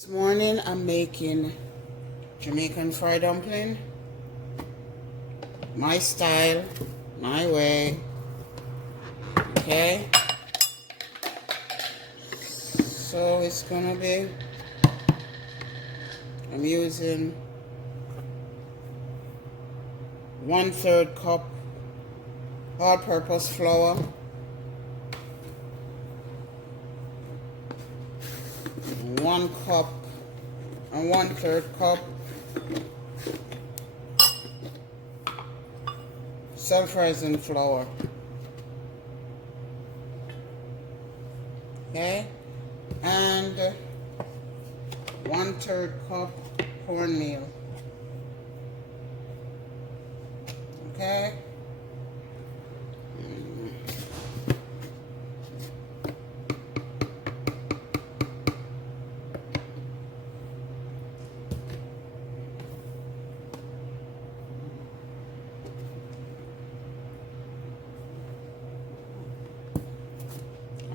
This morning I'm making Jamaican fried dumpling, my style, my way, okay? So it's gonna be, I'm using 1/3 cup all-purpose flour, 1 cup and 1/3 cup self-rising flour, okay, and 1/3 cup cornmeal, okay.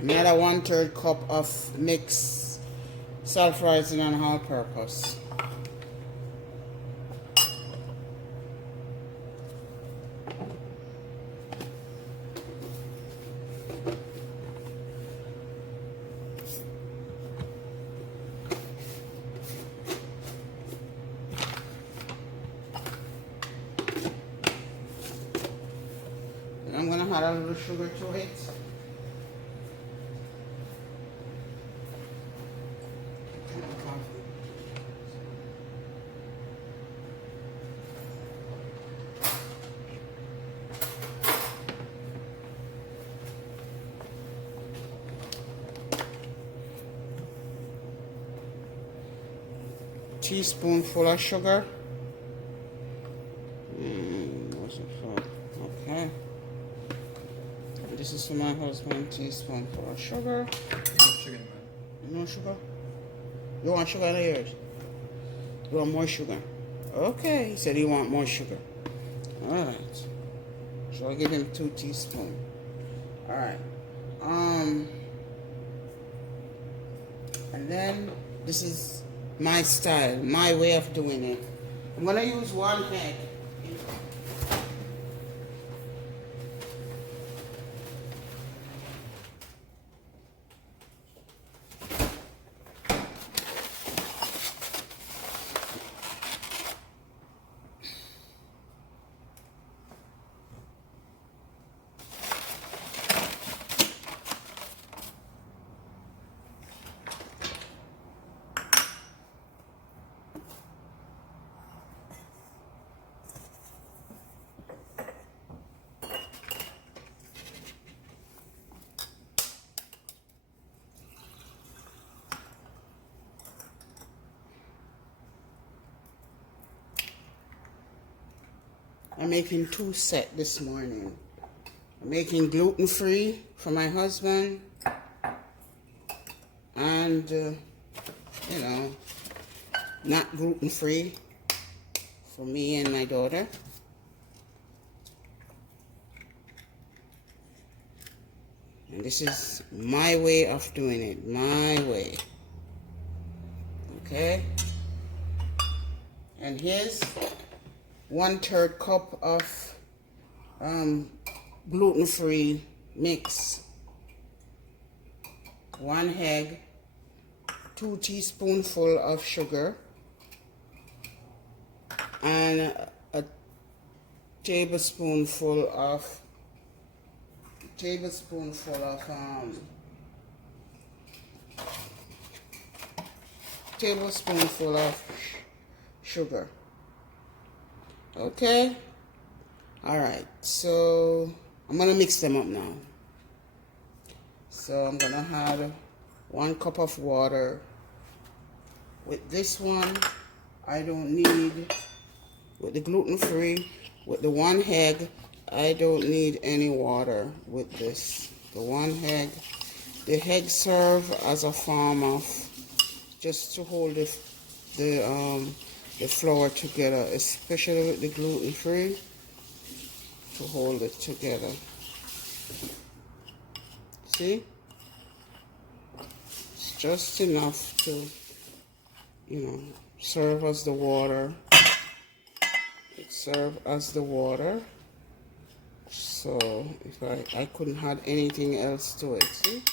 Another 1/3 cup of mixed self-rising and all-purpose. And I'm gonna add a little sugar to it. Teaspoonful of sugar. What's it for? Okay. This is for my husband. Teaspoonful of sugar. No sugar, man. No sugar? You want sugar in yours? You want more sugar? Okay, he said he want more sugar. Alright. So I'll give him 2 teaspoons. Alright. And then this is my style, my way of doing it. I'm gonna use 1 egg. I'm making 2 sets this morning. I'm making gluten-free for my husband and, you know, not gluten-free for me and my daughter. And this is my way of doing it, my way. Okay? And here's 1/3 cup of gluten-free mix. 1 egg, 2 teaspoonful of sugar, and a tablespoonful of sugar. Okay? Alright, so I'm gonna mix them up now. So I'm gonna add 1 cup of water. With this one, I don't need, with the gluten-free, with the 1 egg, I don't need any water with this. The 1 egg, the egg serve as a form of just to hold the flour together, especially with the gluten-free, to hold it together. See? It's just enough to you know, serve as the water. It serve as the water. So if I couldn't add anything else to it, see?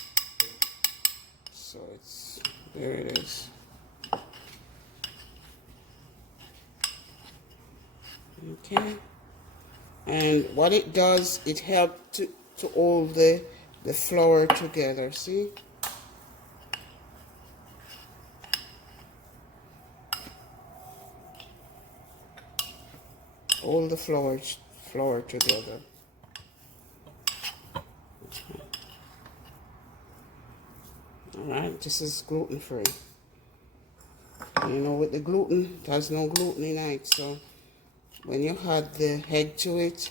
So it's, there it is. Okay. And what it does, it helps to hold the flour together, see? Hold the flour together. Alright, this is gluten free. You know, with the gluten, there's no gluten in it, so when you add the egg to it,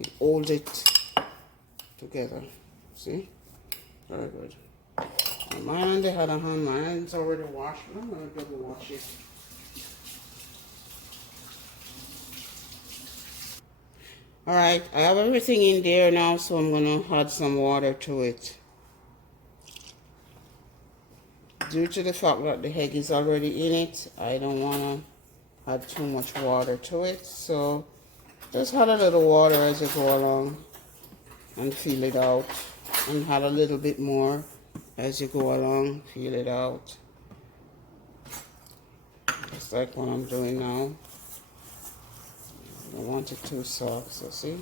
it holds it together. See? Very good. And mine on the other hand, mine's already washed. I'm going to double wash it. Alright, I have everything in there now, so I'm going to add some water to it. Due to the fact that the egg is already in it, I don't want to add too much water to it. So just add a little water as you go along and feel it out. And add a little bit more as you go along, feel it out. Just like what I'm doing now. I don't want it too soft, so see?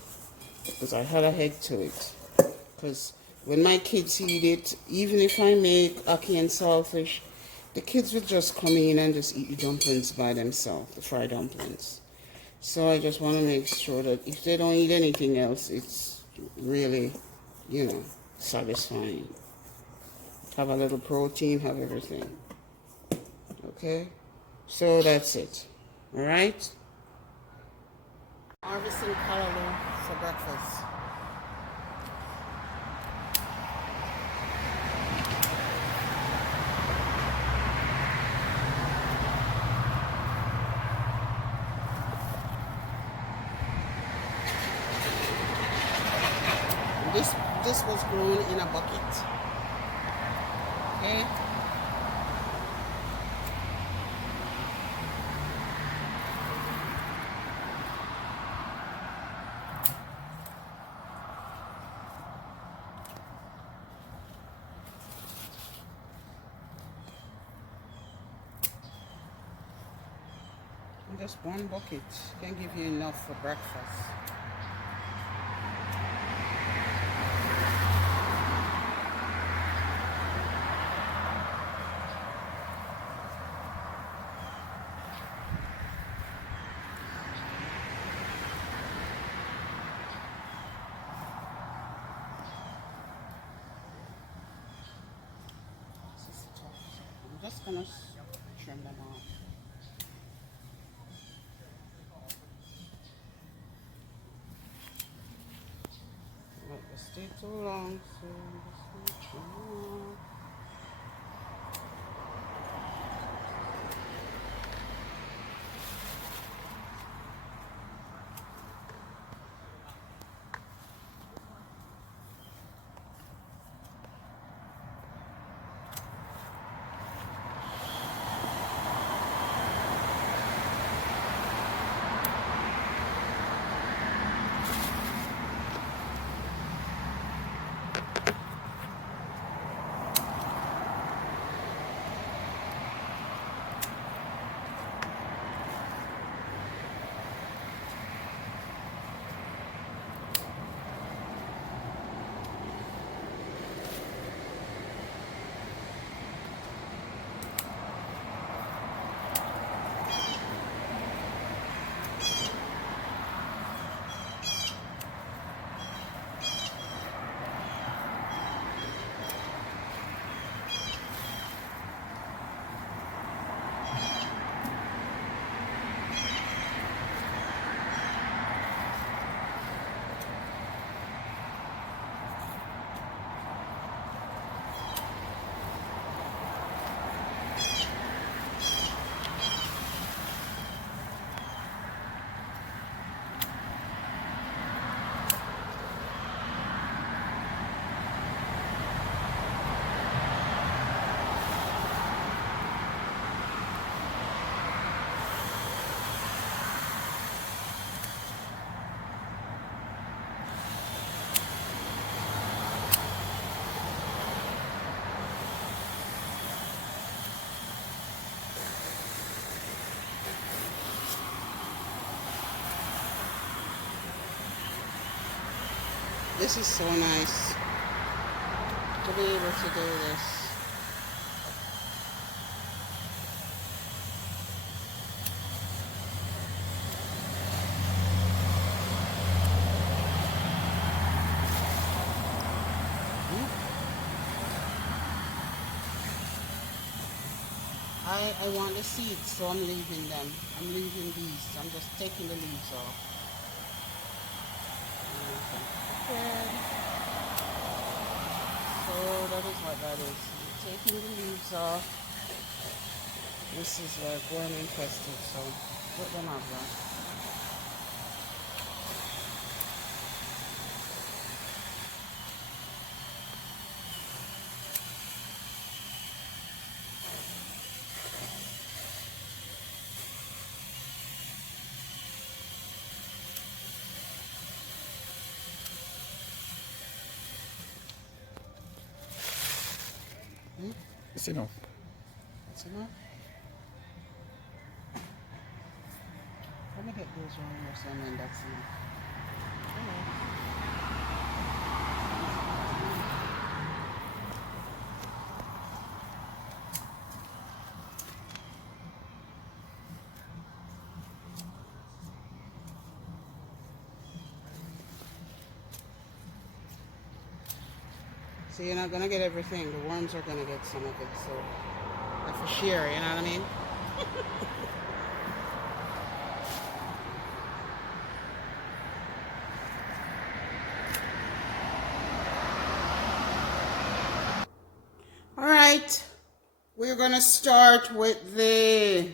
Because I had a egg to it. Because when my kids eat it, even if I make ackee and saltfish, the kids will just come in and just eat the dumplings by themselves, the fried dumplings. So I just want to make sure that if they don't eat anything else, it's really, you know, satisfying. Have a little protein, have everything. Okay? So that's it. Alright? Harvesting callallo for breakfast. This was grown in a bucket. Okay? Just one bucket can give you enough for breakfast. I'm just gonna trim them off. Not to stay too long, so I'm just gonna trim them off. This is so nice to be able to do this. I want the seeds, so I'm leaving them. I'm leaving these. I'm just taking the leaves off. Okay. So that is what that is. I'm taking the leaves off. This is worm infested, so put them up there. It's enough. That's enough. Let me get those rollers and then that's enough. So you're not gonna get everything. The worms are gonna get some of it. So that's for sure. You know what I mean? All right. We're gonna start with the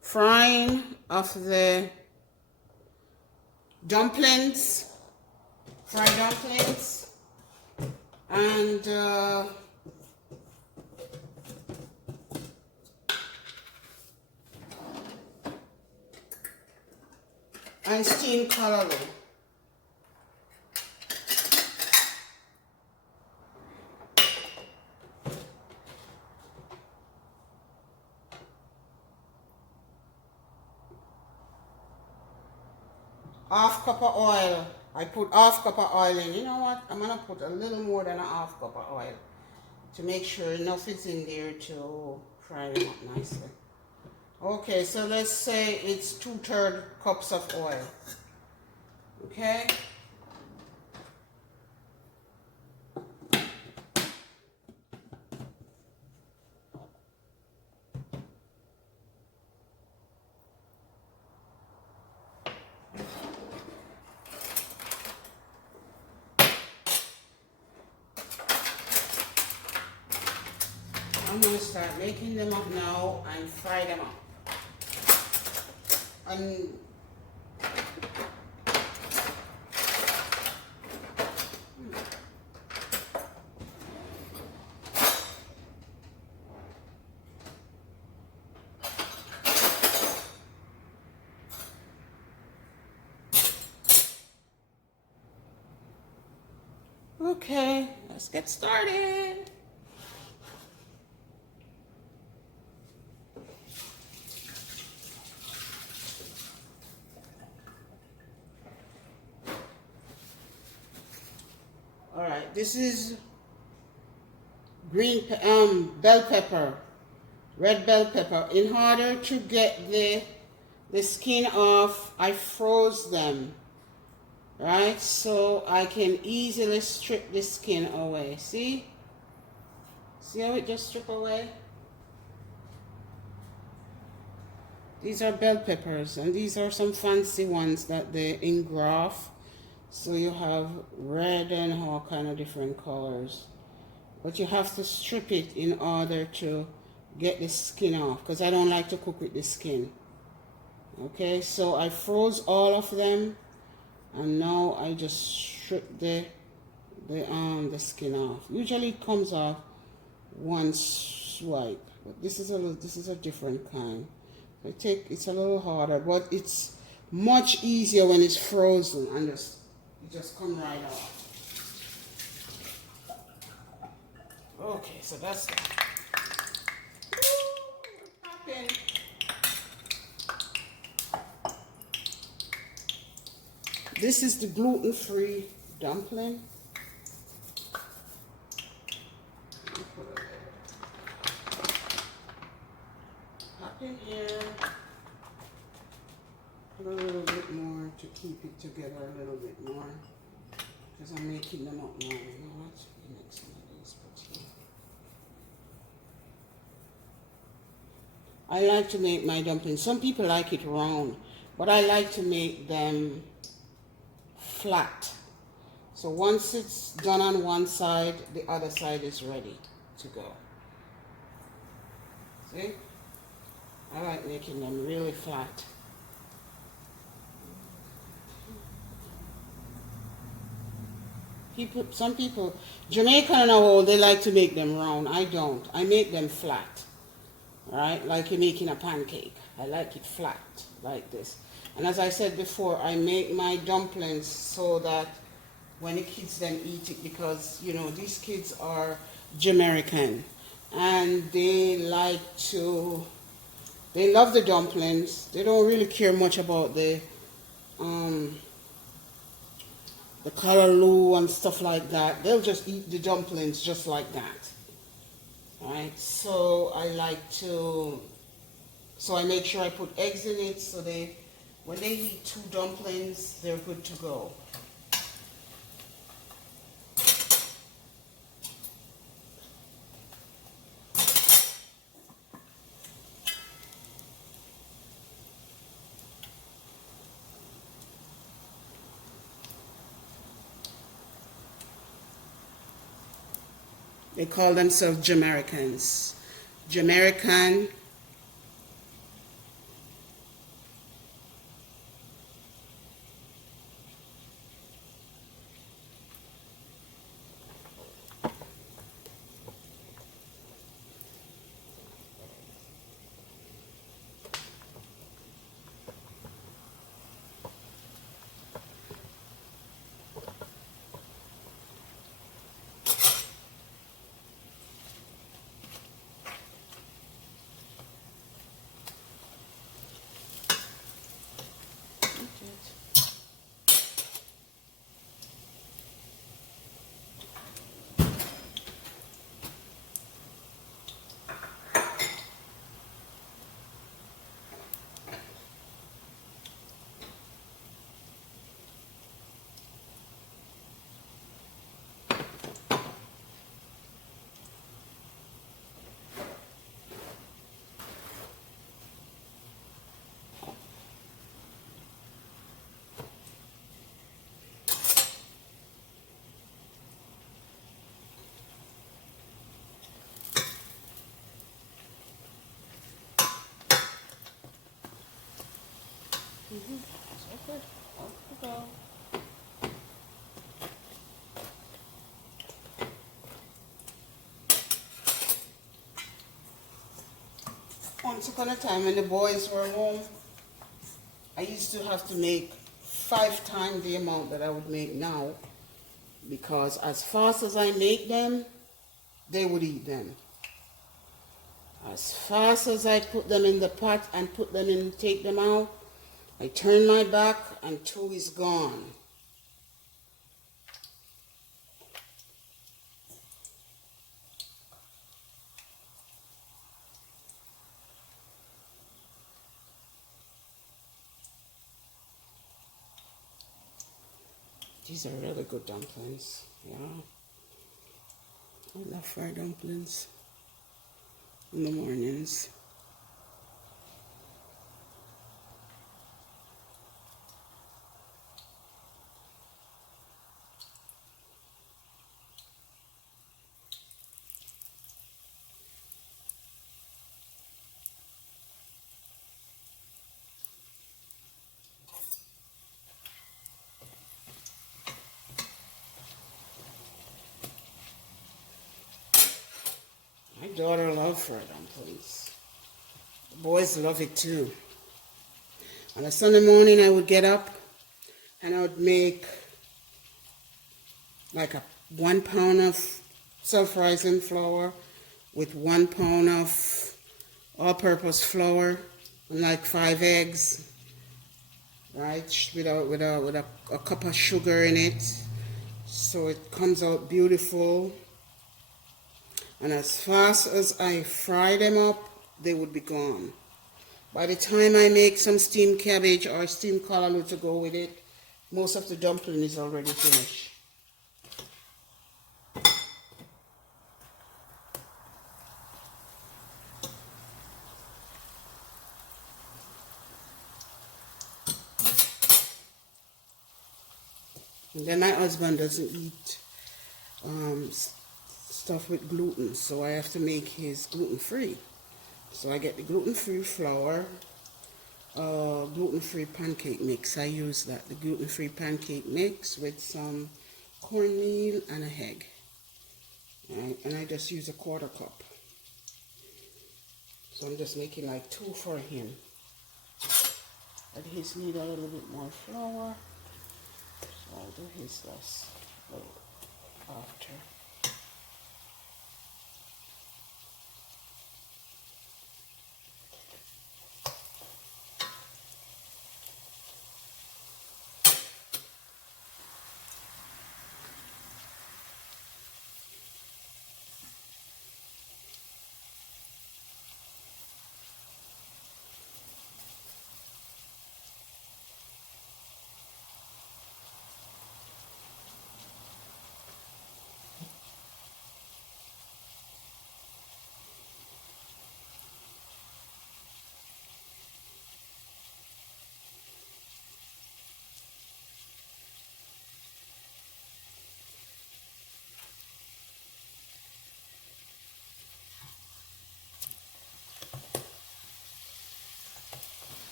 frying of the dumplings, fried dumplings. And steamed callallo. Half cup of oil. I put half cup of oil in. You know what? I'm gonna put a little more than a half cup of oil to make sure enough is in there to fry them up nicely. Okay, so let's say it's 2/3 cups of oil. Okay. I'm gonna start making them up now and fry them up. And okay, let's get started. All right, this is bell pepper, red bell pepper. In order to get the skin off, I froze them, right? So I can easily strip the skin away. See how it just strip away? These are bell peppers, and these are some fancy ones that they engraft. So you have red and all kind of different colors. But you have to strip it in order to get the skin off, because I don't like to cook with the skin. Okay, so I froze all of them, and now I just strip the skin off. Usually it comes off one swipe, but this is a different kind. It's a little harder, but it's much easier when it's frozen and it just come right off. Okay, so that's that. This is the gluten-free dumpling. Pop in here. Put a little bit more to keep it together a little bit more. Because I'm making them up now. You know what? Make some of these, but here. I like to make my dumplings. Some people like it round, but I like to make them flat. So once it's done on one side, the other side is ready to go. See? I like making them really flat. Some people, Jamaican and all, they like to make them round. I don't. I make them flat. Right? Like you're making a pancake. I like it flat, like this. And as I said before, I make my dumplings so that when the kids then eat it, because, you know, these kids are Jamaican. And they love the dumplings. They don't really care much about the callallo and stuff like that. They'll just eat the dumplings just like that. Right? So I make sure I put eggs in it so when they eat 2 dumplings, they're good to go. They call themselves Jamaicans. Jamaican. So good. Off we go. Once upon a time when the boys were home, I used to have to make 5 times the amount that I would make now, because as fast as I make them, they would eat them. As fast as I put them in the pot and take them out, I turn my back and 2 is gone. These are really good dumplings, yeah. I love fried dumplings in the mornings. My daughter loves fried dumplings. The boys love it too. On a Sunday morning, I would get up and I would make like 1 pound of self-rising flour with 1 pound of all-purpose flour and like 5 eggs. right? With a cup of sugar in it, so it comes out beautiful. And as fast as I fry them up, they would be gone. By the time I make some steamed cabbage or steamed callallo to go with it, most of the dumpling is already finished. And then my husband doesn't eat stuff with gluten, so I have to make his gluten-free. So I get the gluten-free flour, gluten-free pancake mix. I use that, the gluten-free pancake mix with some cornmeal and a egg. Right? And I just use a 1/4 cup. So I'm just making like 2 for him. But his need a little bit more flour, so I'll do his less after.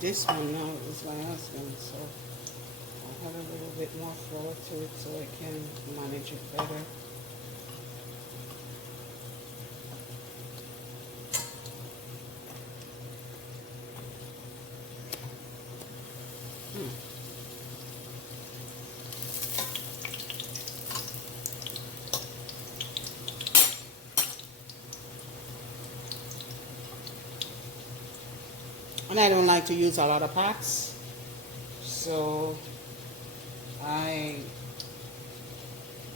This one now is my husband, so I'll add a little bit more flour to it so I can manage it better. And I don't like to use a lot of pots, so I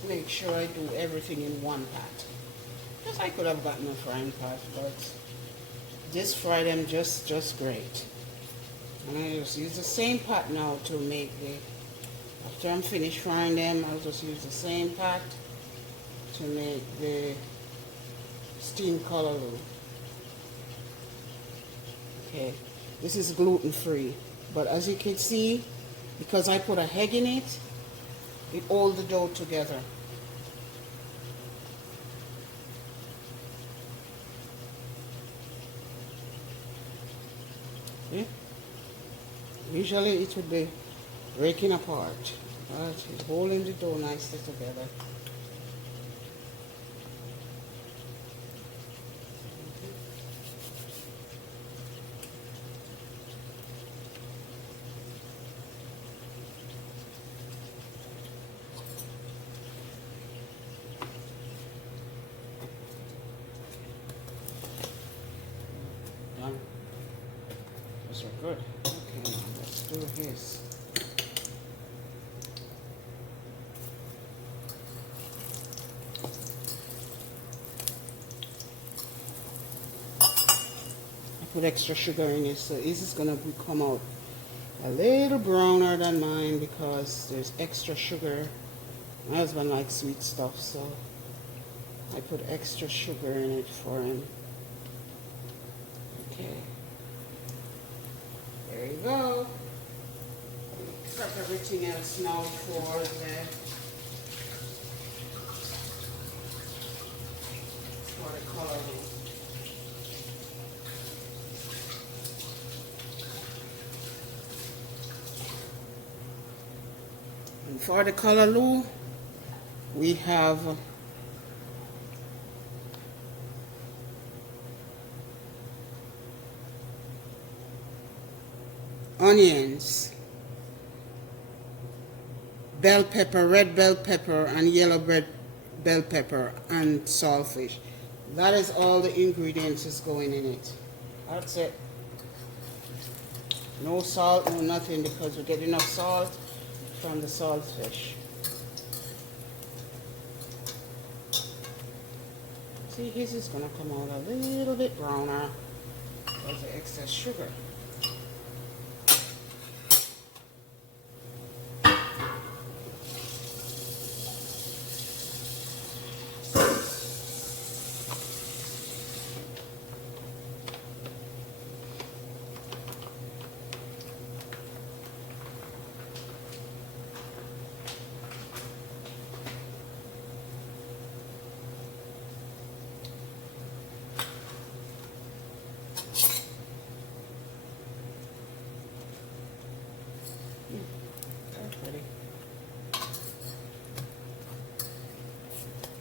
make sure I do everything in one pot. Because I could have gotten a frying pot, but this fried them just great. And I just use the same pot now to make after I'm finished frying them, I'll just use the same pot to make the steamed callaloo. Okay. This is gluten-free, but as you can see, because I put a egg in it, it holds the dough together. See? Usually it would be breaking apart, but it's holding the dough nicely together. Those are good. Okay, let's do this. I put extra sugar in it, so this is gonna come out a little browner than mine because there's extra sugar. My husband likes sweet stuff, so I put extra sugar in it for him. we go. Prep everything else now for the callallo. And for the callallo, we have onions, bell pepper, red bell pepper, and yellow bell pepper, and saltfish. That is all the ingredients is going in it. That's it. No salt, no nothing, because we get enough salt from the saltfish. See, his is going to come out a little bit browner because of excess sugar.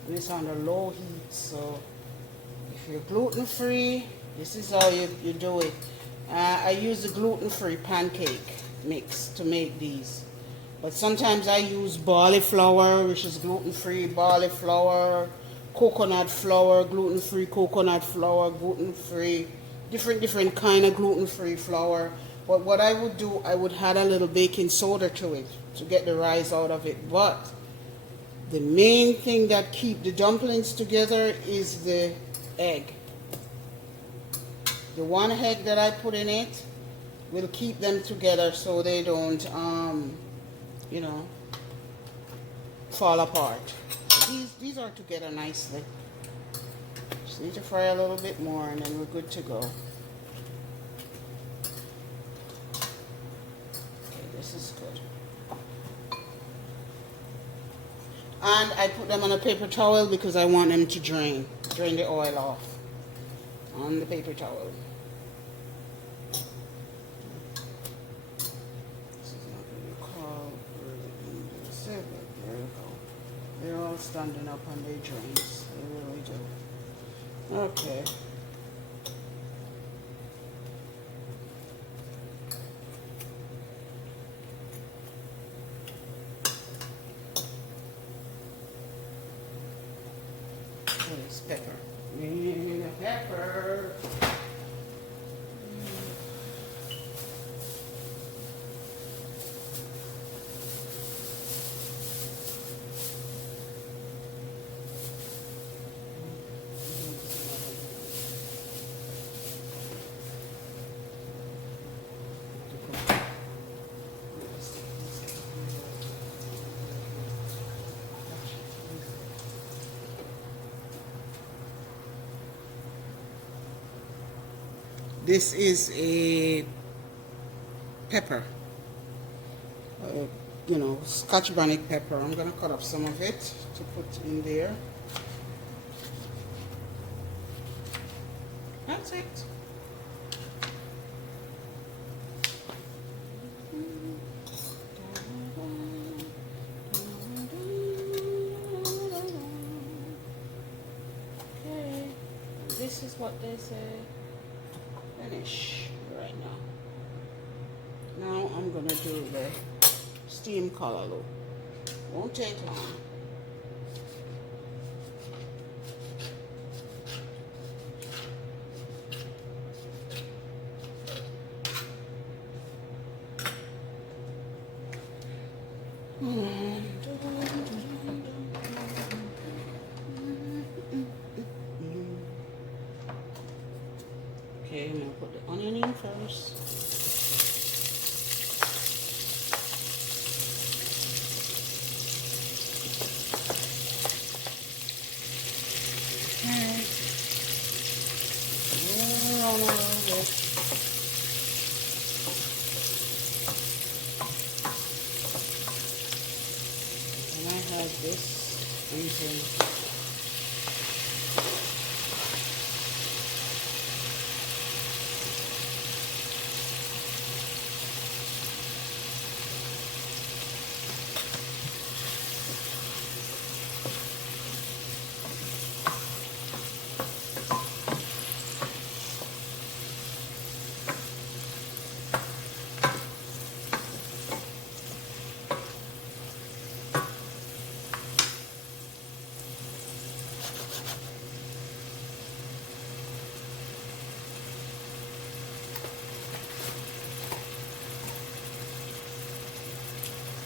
And it's on a low heat, so if you're gluten free, this is how you do it. I use the gluten free pancake mix to make these, but sometimes I use barley flour, which is gluten free, barley flour, coconut flour, gluten free coconut flour, gluten free, different kind of gluten free flour. But what I would do, I would add a little baking soda to it to get the rise out of it. But the main thing that keep the dumplings together is the egg. The one egg that I put in it will keep them together so they don't, you know, fall apart. These are together nicely. Just need to fry a little bit more and then we're good to go. Okay, this is good. And I put them on a paper towel because I want them to drain the oil off on the paper towel. This is not what you call early but there you go. They're all standing up on their drains. They really do. Okay. Pepper. Pepper. This is a pepper, you know, Scotch bonnet pepper. I'm going to cut up some of it to put in there. That's it. Okay, this is what they say. Finish right now. Now I'm gonna do the steamed callallo. Won't take long. Okay, I'm gonna put the onion in first. Okay. Roll on a little bit.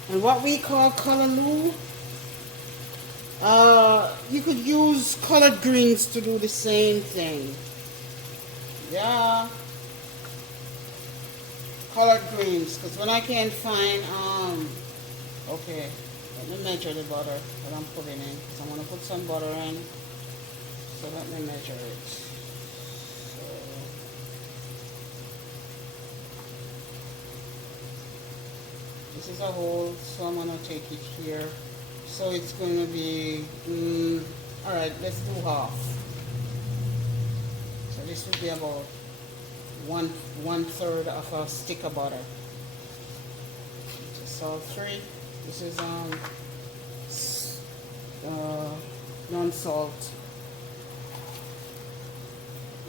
And what we call callallo, you could use colored greens to do the same thing. Yeah, colored greens. Because when I can't find, okay, let me measure the butter that I'm putting in. Because I'm going to put some butter in. So let me measure it. So, this is a whole, so I'm going to take it here. So it's going to be, alright, let's do half. So this would be about one third of a stick of butter. So 3. This is non-salt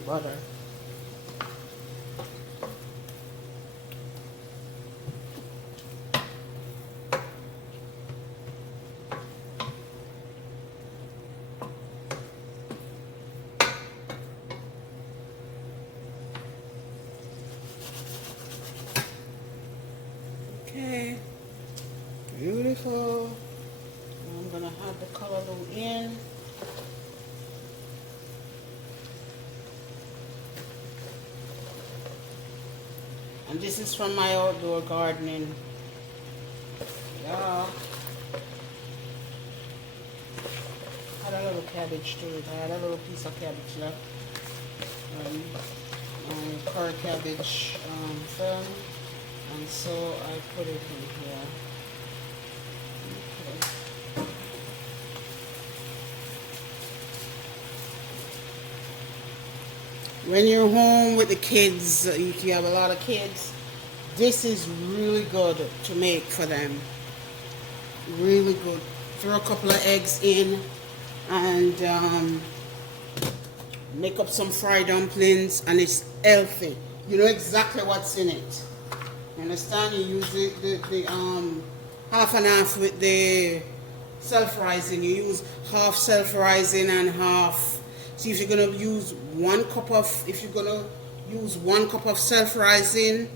butter. Okay, beautiful. I'm gonna have the callallo in. And this is from my outdoor gardening. Yeah. I had a little cabbage to it. I had a little piece of cabbage left. My curry cabbage film. And so I put it in here. Okay. When you're home with the kids, if you have a lot of kids, this is really good to make for them. Really good. Throw a couple of eggs in and make up some fried dumplings, and it's healthy. You know exactly what's in it. You understand? You use the half and half with the self-rising. You use half self-rising and half. See, if you're gonna use 1 cup of, self-rising,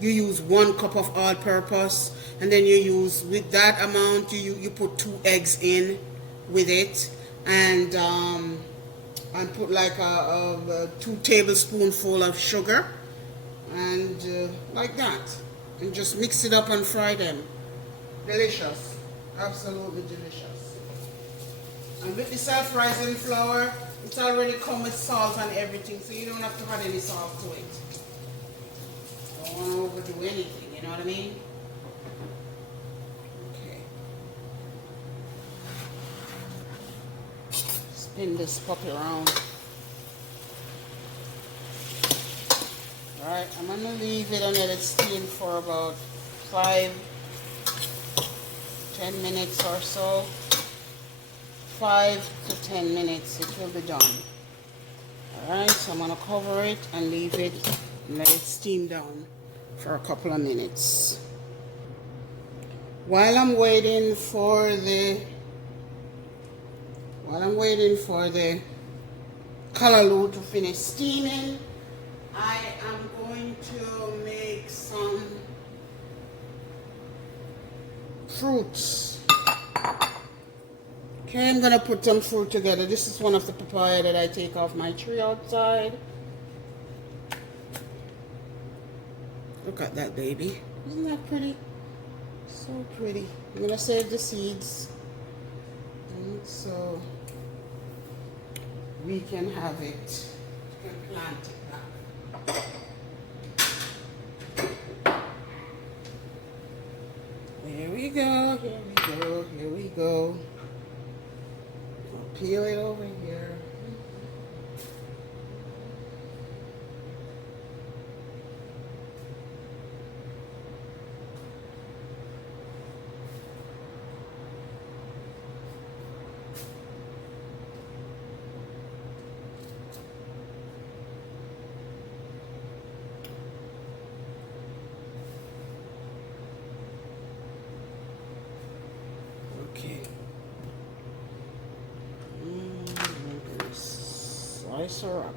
you use 1 cup of all-purpose, and then you use, with that amount, you put 2 eggs in with it, and put like a 2 tablespoonful of sugar, and like that, and just mix it up and fry them. Delicious, absolutely delicious. And with the self-rising flour, it's already come with salt and everything, so you don't have to add any salt to it. Don't want to overdo anything, you know what I mean? Okay. Spin this puppy around. Alright, I'm going to leave it and let it steam for about 5-10 minutes or so. 5 to 10 minutes, it will be done. Alright, so I'm going to cover it and leave it and let it steam down for a couple of minutes. While I'm waiting for the callallo to finish steaming, I am going to make some fruits. Okay, I'm going to put some fruit together. This is one of the papaya that I take off my tree outside. Look at that baby. Isn't that pretty? So pretty. I'm going to save the seeds. And so we can have it. We can plant it back. Here we go, here we go, here we go. peel it over here. Okay. I'm gonna slice her up.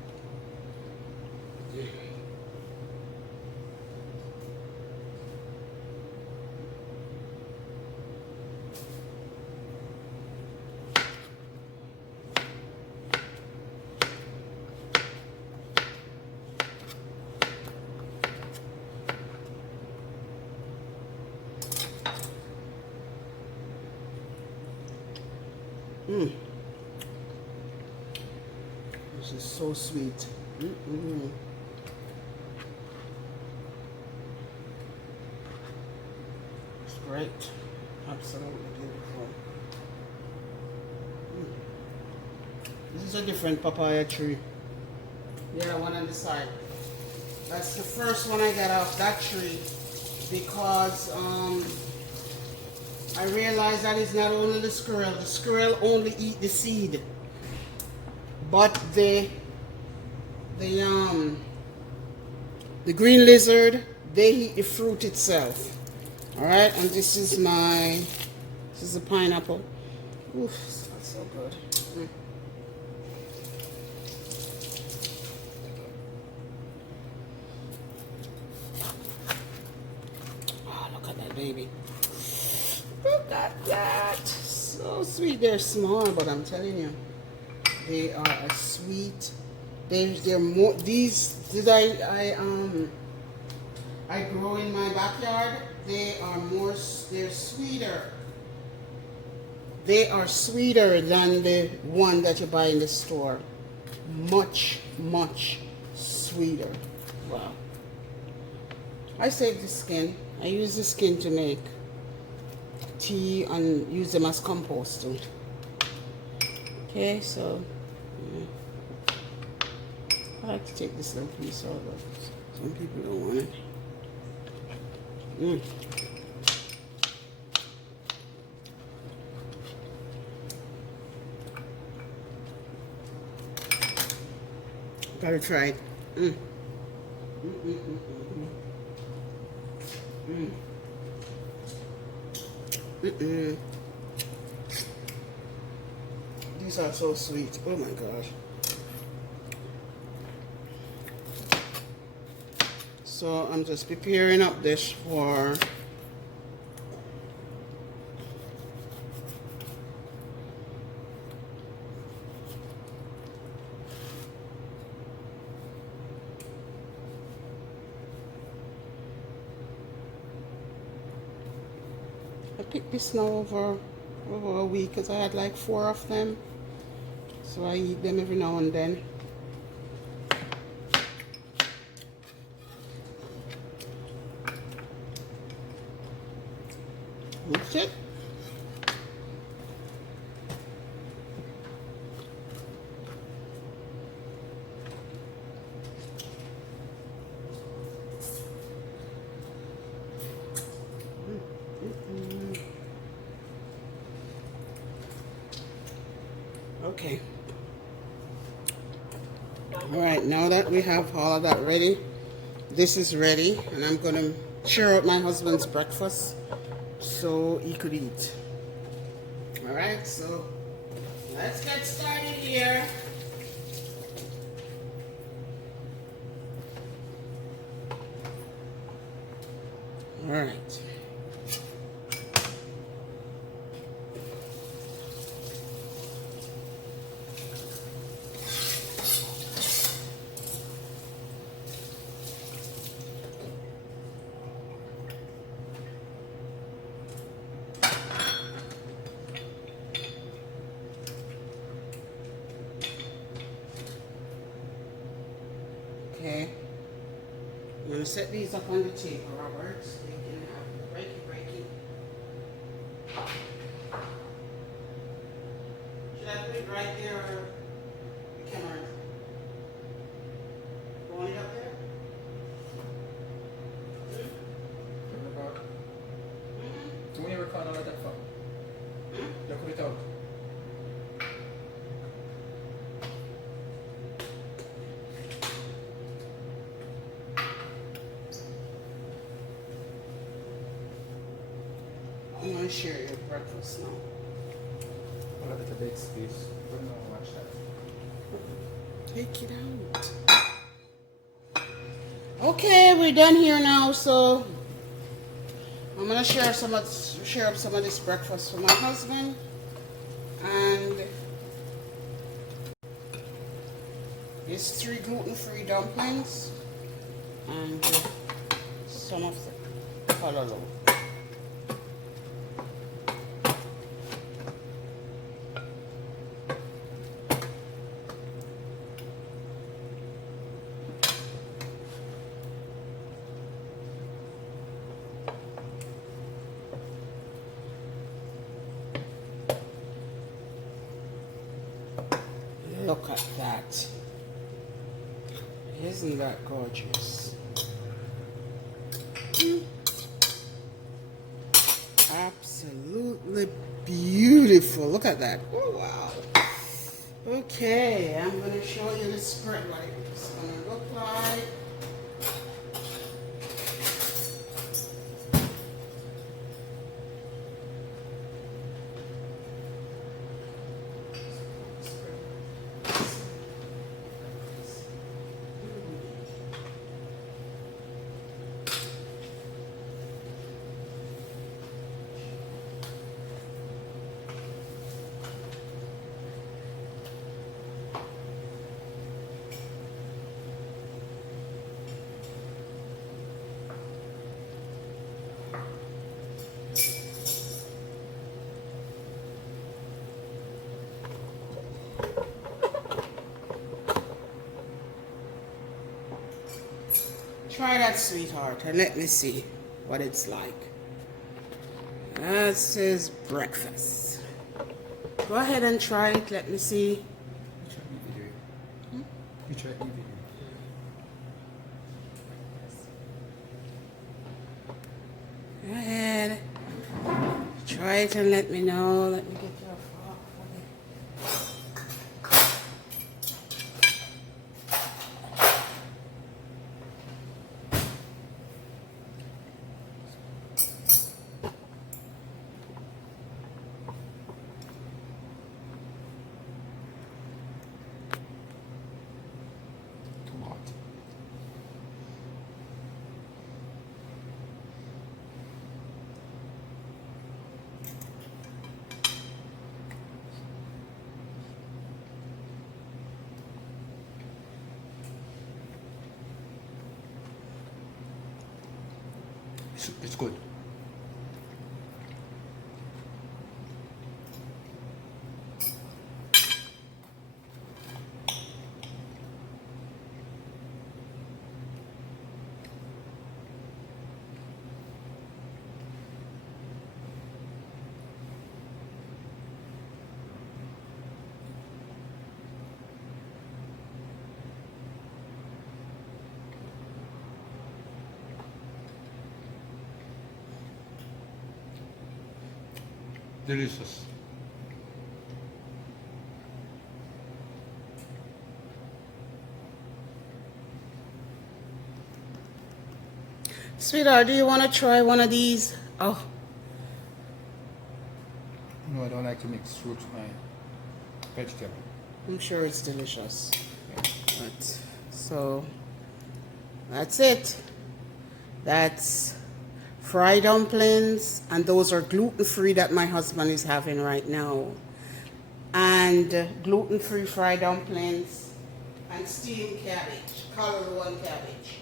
This is so sweet. It's great. Absolutely beautiful. This is a different papaya tree. Yeah, one on the side. That's the first one I got off that tree because I realized that it's not only the squirrel. The squirrel only eat the seed, but the green lizard, they eat the fruit itself. All right, and this is a pineapple. Oof, that's so good. Oh, look at that baby. Look at that. So sweet. They're small, but I'm telling you, they are a sweet. They're more. These did I grow in my backyard. They are more. They're sweeter. They are sweeter than the one that you buy in the store. Much, much sweeter. Wow. I save the skin. I use the skin to make tea and use them as compost too. Okay, so I like to take this little piece out, but some people don't want it. Gotta try it. These are so sweet. Oh my gosh. So I'm just preparing up this for I picked this now over a week because I had like 4 of them. So I eat them every now and then. That's it. Okay. All right, now that we have all of that ready, this is ready, and I'm gonna share out my husband's breakfast so he could eat. All right, so let's get started here. All right. Okay, I'm going to set these up on the table, Robert, so you can have the breaky. Should I put it right right there, the camera. Want it up there? Remember? Do we ever call all of that for? You put it out. I'm gonna share your breakfast now. All of the big space. Don't know how much that. Take it out. Okay, we're done here now, so I'm gonna share up some of this breakfast for my husband, and these 3 gluten-free dumplings, and some of the callallo. Look at that. Isn't that gorgeous? Absolutely beautiful. Look at that. Oh, wow. Okay, I'm going to show you the spread what it's going to look like. Try that, sweetheart, and let me see what it's like. This is breakfast. Go ahead and try it. Let me see. You try the video. You try the video. Go ahead. Try it and let me know. Let me get your fork for it. Come on. It's good. Delicious. Sweetheart, do you want to try one of these? Oh, No, I don't like to mix fruit with my vegetable. I'm sure it's delicious. But, so, that's it. That's fried dumplings, and those are gluten-free that my husband is having right now. And gluten-free fried dumplings and steamed cabbage, callallo and cabbage.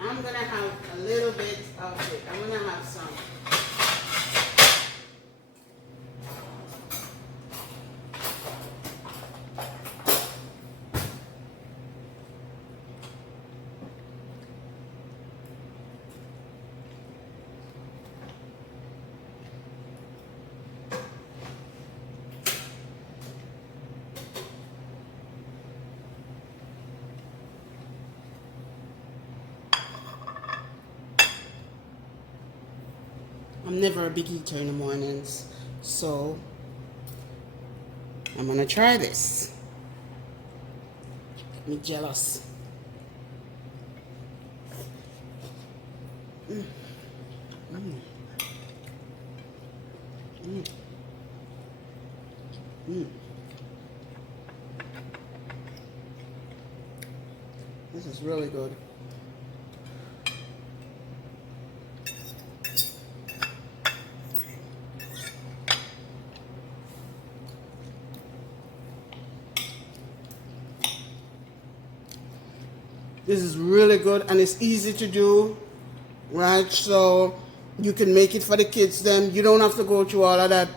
I'm gonna have a little bit of it. I'm gonna have some. I'm never a big eater in the mornings, so I'm gonna try this. I'm jealous. Mm. Mm. Mm. Mm. This is really good. This is really good and it's easy to do, right? So you can make it for the kids then. You don't have to go through all of that,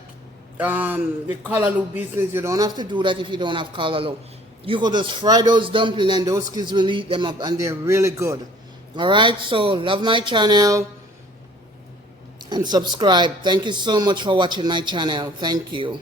the callallo business. You don't have to do that if you don't have callallo. You could just fry those dumplings and those kids will eat them up and they're really good. Alright, so love my channel and subscribe. Thank you so much for watching my channel. Thank you.